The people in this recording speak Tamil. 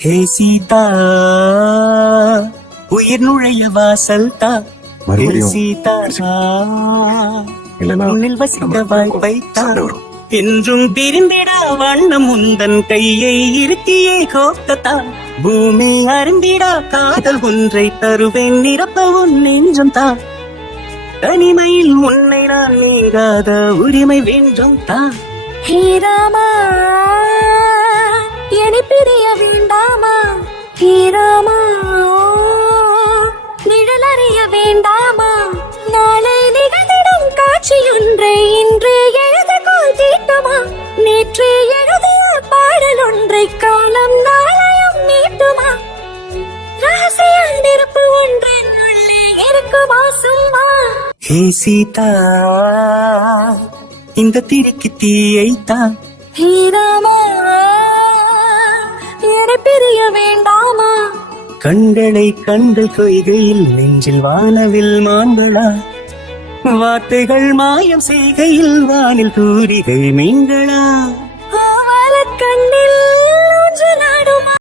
ஹே சீதா, உயிர் நுழைய வாசல் தா. ஹே சீதா, உன்னில் வசிக்க வாய்ப்பை தா. என்றும் பிரிந்திட வண்ணம் உந்தன் கையை இருக்கியே கோத்ததா. பூமி அருந்திட காதல் ஒன்றை தருவேன் நிரப்ப உன் நெஞ்சம் தா. தனிமையில் உன்னை நான் நீங்காத உரிமை வேண்டும் தா. ஹே ராமா, என்னை பிரிய வேண்டாமா. ஹே ராமா, நிழல் அறிய வேண்டாமா. நாளை நிகழ்ந்திடும் காட்சியொன்றை இன்று எழுத கோல் தீட்டுமா. நேற்று எழுதிய பாடல் ஒன்றை காலம் நாளையும் மீட்டுமா. ரகசிய நெருப்பு ஒன்றின் உள்ளே இருக்குமா சும்மா. ஹே சீதா, இந்த திரிக்கு தீயைத்தா. ஹே ராமா, என்னை பிரிய வேண்டாமா. கண்களை கண்டு கொய்கையில் நெஞ்சில் வானவில் மாண்புளா. வார்த்தைகள் மாயம் செய்கையில் வானில் தூரிகை மீன்களா.